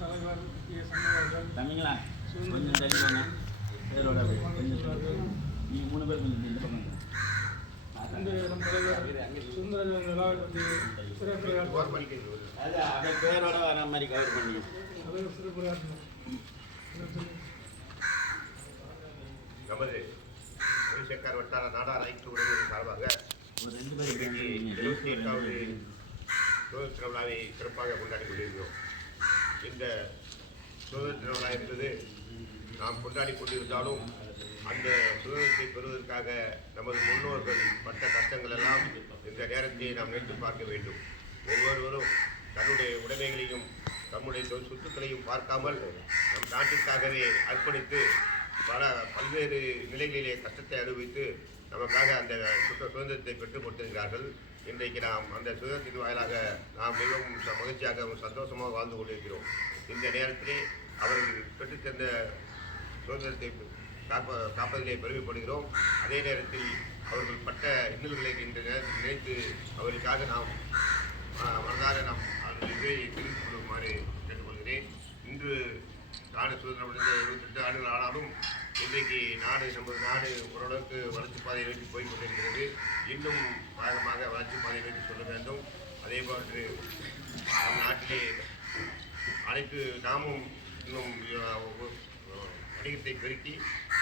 தலைவர் சமூகர்கள் தமிங்களா கொஞ்சம் தெளிவாங்க பேரோட கொஞ்சம் நீங்கள் 3 பேர் கொஞ்சம் இந்த பக்கம் நம் தலைவர் சுந்தர விழாவை பற்றி சிறப்புரையாற்ற அது அதை பேரோட வர மாதிரி கவர் பண்ணி தலைவர் சிறப்புரையாற்றணும். நமது புலிசேக்கார் வட்டார நாடார் ஐக்கிய உறவுகளின் சார்பாக ஒரு 2 பேர் 78வது சுதந்திர விழாவை சிறப்பாக கொண்டாடி கொண்டிருக்கிறோம். இந்த சுதந்திர விழா என்பது நாம் கொண்டாடி கொண்டிருந்தாலும் அந்த சுதந்திரத்தை பெறுவதற்காக நமது முன்னோர்கள் பட்ட கஷ்டங்கள் எல்லாம் இந்த நேரத்தை நாம் நினைத்து பார்க்க வேண்டும். ஒவ்வொருவரும் தன்னுடைய உடைமைகளையும் தம்முடைய சொத்துக்களையும் பார்க்காமல் நம் நாட்டிற்காகவே அர்ப்பணித்து பல்வேறு நிலைகளிலே கஷ்டத்தை அனுபவித்து நமக்காக அந்த சுதந்திரத்தை பெற்றுக் கொடுத்திருக்கிறார்கள். இன்றைக்கு நாம் அந்த சுதந்திரத்தின் வாயிலாக நாம் மிகவும் மகிழ்ச்சியாக சந்தோஷமாக வாழ்ந்து கொண்டிருக்கிறோம். இந்த நேரத்திலே அவர்கள் பெற்றுத்தந்த சுதந்திரத்தை காப்பதிலே பெருமைப்படுகிறோம். அதே நேரத்தில் அவர்கள் பட்ட இன்னல்களை இந்த நேரத்தில் நினைத்து அவர்களுக்காக நாம் மனதார நாம் இதை தெரிந்து கொள்ளுமாறு கேட்டுக்கொள்கிறேன். இன்று நாடு சுதந்திரம் அடைந்த 78 ஆண்டுகள் ஆனாலும் இன்றைக்கு நமது நாடு ஓரளவுக்கு வளர்ச்சி பாதையை நோக்கி போய் கொண்டிருக்கிறது. இன்னும் வேகமாக வளர்ச்சி பாதையை நோக்கி சொல்ல வேண்டும். அதே போன்று நம் நாட்டிலே அனைத்து நாமும் இன்னும் வணிகத்தை பெருக்கி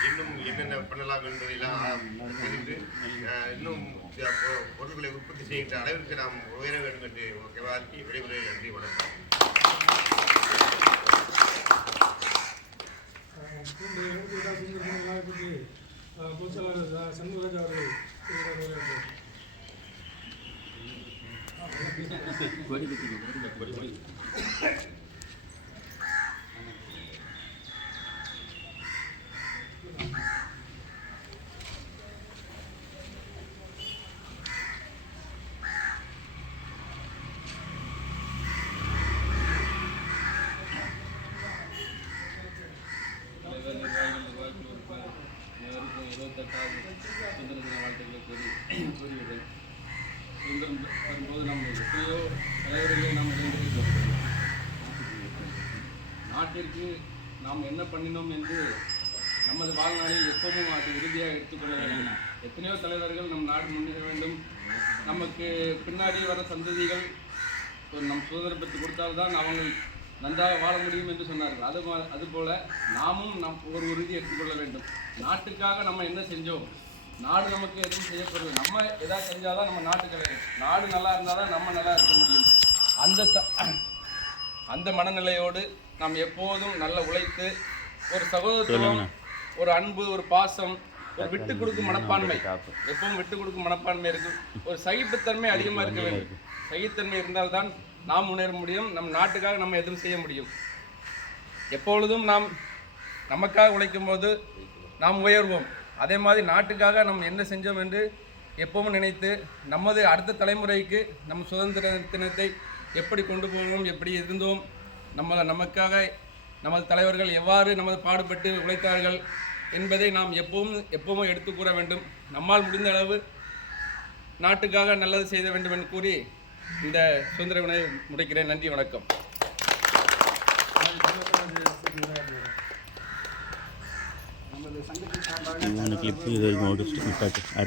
இன்னும் என்னென்ன பண்ணலாம் என்பதையெல்லாம் தெரிந்து இன்னும் பொருட்களை உற்பத்தி செய்கின்ற அளவிற்கு நாம் உயர வேண்டும் என்று வாழ்க்கை விடைமுறை. நன்றி, வணக்கம். பொதுச்செயலாளர் சண்முகராஜ் அவர்கள் சுதந்திர தின வாழ்த்துக்களை கூறியது. சுதந்திரம் வரும்போது நம்ம எத்தனையோ தலைவர்களை நாம் இழந்திருக்கிறோம். நாட்டிற்கு நாம் என்ன பண்ணினோம் என்று நமது வாழ்நாளில் எப்பவும் அது உறுதியாக எடுத்துக்கொள்ள வேண்டும். எத்தனையோ தலைவர்கள் நம் நாடு முன்னேற வேண்டும், நமக்கு பின்னாடி வர சந்ததிகள் நம் சுதந்திரம் பெற்று கொடுத்தால்தான் அவங்க நன்றாக வாழ முடியும் என்று சொன்னார்கள். அதுபோல நாமும் ஒரு உறுதி எடுத்துக்கொள்ள வேண்டும். நாட்டுக்காக நம்ம என்ன செஞ்சோம், நாடு நமக்கு எதுவும் செய்யப்படுவது, நம்ம எதாவது செஞ்சாதான் நம்ம நாட்டுக்கு நாடு நல்லா இருந்தால் தான் நம்ம நல்லா இருக்க முடியும். அந்த மனநிலையோடு நாம் எப்போதும் நல்ல உழைத்து ஒரு சகோதரத்துவம், ஒரு அன்பு, ஒரு பாசம், ஒரு விட்டு கொடுக்கும் மனப்பான்மை, எப்பவும் விட்டு கொடுக்கும் மனப்பான்மை இருக்கும். ஒரு சகிப்புத்தன்மை அதிகமாக இருக்க வேண்டும். சகித்தன்மை இருந்தால்தான் நாம் முன்னேற முடியும். நம் நாட்டுக்காக நம்ம எதுவும் செய்ய முடியும். எப்பொழுதும் நாம் நமக்காக உழைக்கும் போது நாம் உயர்வோம். அதே மாதிரி நாட்டுக்காக நம்ம என்ன செஞ்சோம் என்று எப்பவும் நினைத்து நமது அடுத்த தலைமுறைக்கு நம் சுதந்திர தினத்தை எப்படி கொண்டு போவோம், எப்படி இருந்தோம், நமக்காக நமது தலைவர்கள் எவ்வாறு நமது பாடுபட்டு உழைத்தார்கள் என்பதை நாம் எப்பவும் எடுத்து கூற வேண்டும். நம்மால் முடிந்த அளவு நாட்டுக்காக நல்லது செய்ய வேண்டும் என்று கூறி இந்த சுதந்திர வினை முடிக்கிறேன். நன்றி, வணக்கம். நமது சங்கத்தின் சார்பாக